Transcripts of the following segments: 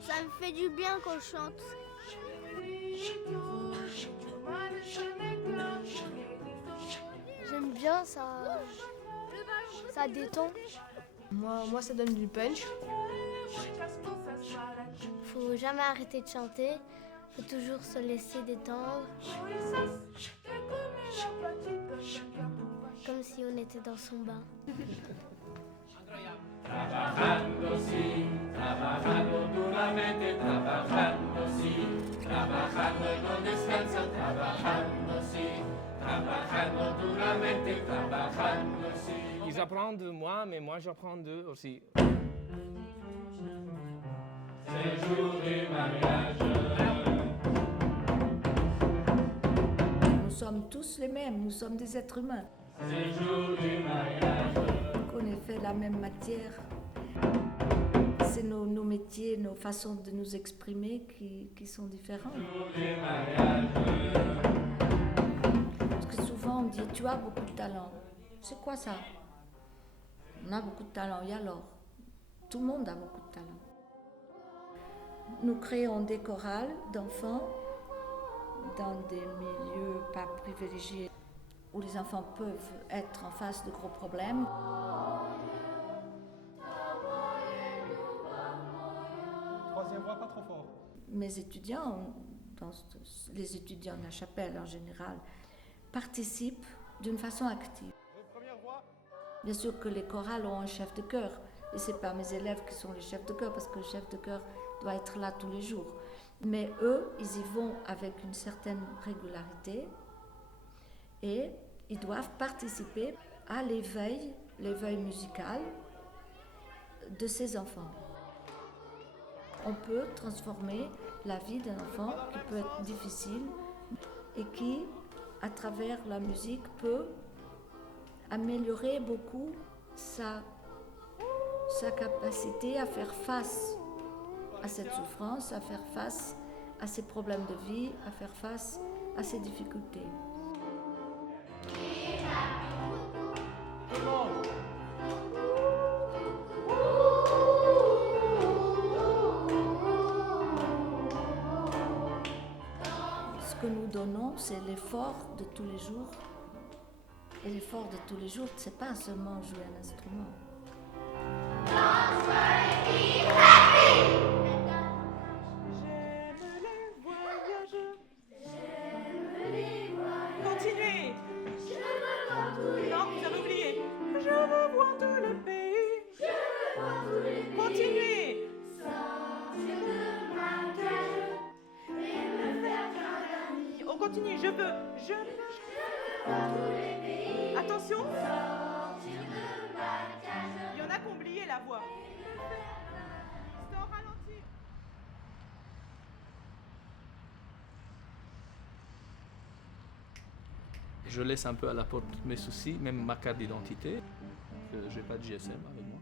Ça me fait du bien quand je chante. J'aime bien, ça détend. Moi, ça donne du punch. Faut jamais arrêter de chanter, faut toujours se laisser détendre. Comme si on était dans son bain. Trabajando sí, trabajando duramente, trabajando sí, trabajando y no descansa, trabajando sí, trabajando duramente, trabajando sí. Ils apprennent de moi, mais moi j'apprends d'eux aussi. C'est le jour du mariage. Nous sommes tous les mêmes, nous sommes des êtres humains. C'est le jour du mariage. On est fait la même matière. C'est nos métiers, nos façons de nous exprimer qui sont différentes. Parce que souvent on me dit tu as beaucoup de talent. C'est quoi ça? On a beaucoup de talent, et alors? Tout le monde a beaucoup de talent. Nous créons des chorales d'enfants dans des milieux pas privilégiés où les enfants peuvent être en face de gros problèmes. Troisième voix, pas trop fort. Mes étudiants, les étudiants de la chapelle en général, participent d'une façon active. Première voix. Bien sûr que les chorales ont un chef de chœur, et ce n'est pas mes élèves qui sont les chefs de chœur, parce que le chef de chœur doit être là tous les jours. Mais eux, ils y vont avec une certaine régularité, et ils doivent participer à l'éveil musical de ces enfants. On peut transformer la vie d'un enfant qui peut être difficile et qui, à travers la musique, peut améliorer beaucoup sa capacité à faire face à cette souffrance, à faire face à ses problèmes de vie, à faire face à ses difficultés. Ce que nous donnons, c'est l'effort de tous les jours. Et l'effort de tous les jours, c'est pas seulement jouer un instrument. Continuez. Non, vous avez oublié. Je veux voir tout le pays. Continuez. On continue, je veux. Attention. Il y en a qui ont oublié la voix. C'est en ralenti. Je laisse un peu à la porte mes soucis, même ma carte d'identité, que je n'ai pas de GSM avec moi.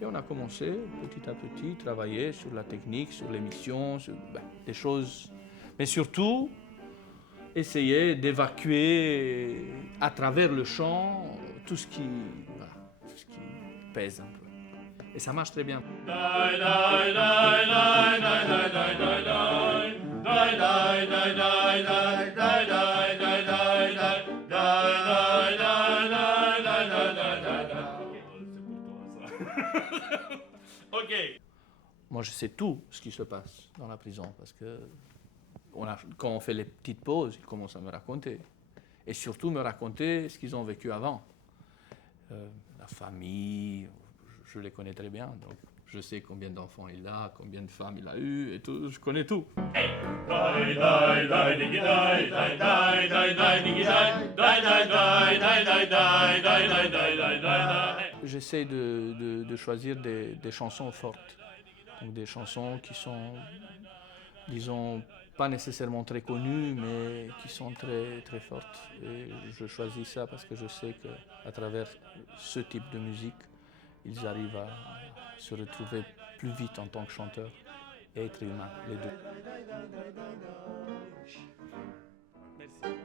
Et on a commencé petit à petit, travailler sur la technique, sur l'émission, sur des choses, mais surtout essayer d'évacuer à travers le chant tout ce qui pèse un peu. Et ça marche très bien. Ok. Moi, je sais tout ce qui se passe dans la prison parce que quand on fait les petites pauses, ils commencent à me raconter. Et surtout me raconter ce qu'ils ont vécu avant. La famille, je les connais très bien. Donc je sais combien d'enfants il a, combien de femmes il a eu et tout. Je connais tout. J'essaie de choisir des chansons fortes. Donc des chansons qui sont, disons, pas nécessairement très connues, mais qui sont très, très fortes. Et je choisis ça parce que je sais qu'à travers ce type de musique, ils arrivent à se retrouver plus vite en tant que chanteurs et être humains, les deux. Merci.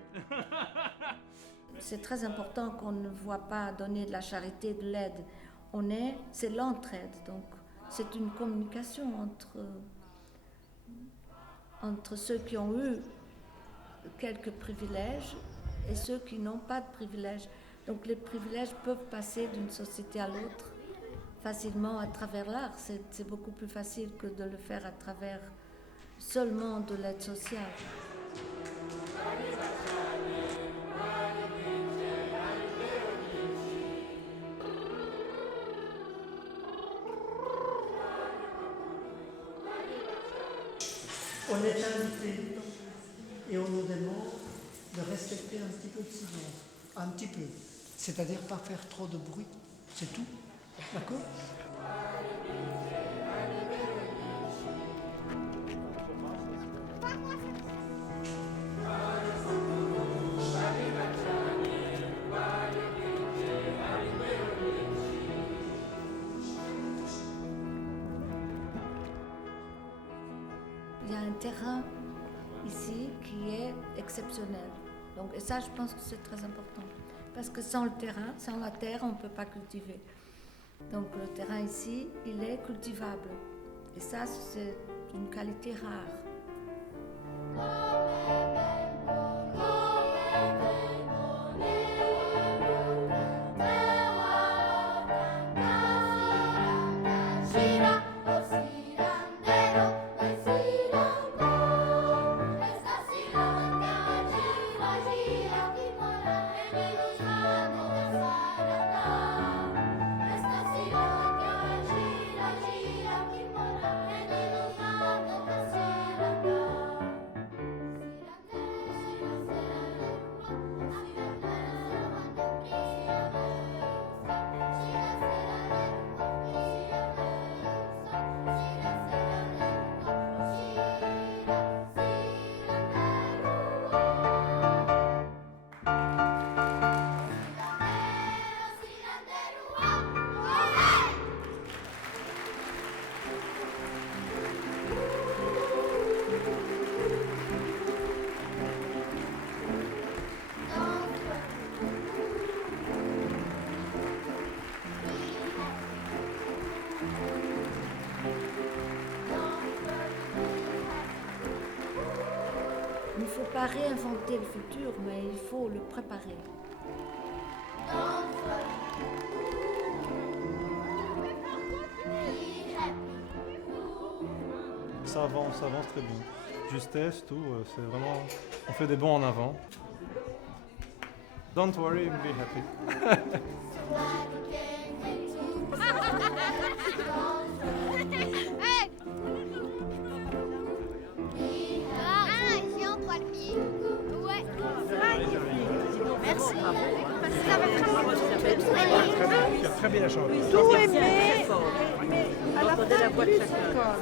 c'est très important qu'on ne voit pas donner de la charité, de l'aide. C'est l'entraide, donc c'est une communication entre ceux qui ont eu quelques privilèges et ceux qui n'ont pas de privilèges. Donc les privilèges peuvent passer d'une société à l'autre facilement à travers l'art. C'est beaucoup plus facile que de le faire à travers seulement de l'aide sociale. On est invité et on nous demande de respecter un petit peu de silence. Un petit peu. C'est-à-dire pas faire trop de bruit. C'est tout. D'accord ? Il y a un terrain ici qui est exceptionnel. Donc, et ça, je pense que c'est très important. Parce que sans le terrain, sans la terre, on ne peut pas cultiver. Donc le terrain ici, il est cultivable. Et ça, c'est une qualité rare. Il ne faut pas réinventer le futur, mais il faut le préparer. Ça avance très bien. Justesse, tout, c'est vraiment... On fait des bons en avant. Don't worry, be happy. Merci. Ça va très bien. Très bien chanté. Tout aimé, mais à la fin plus quoi.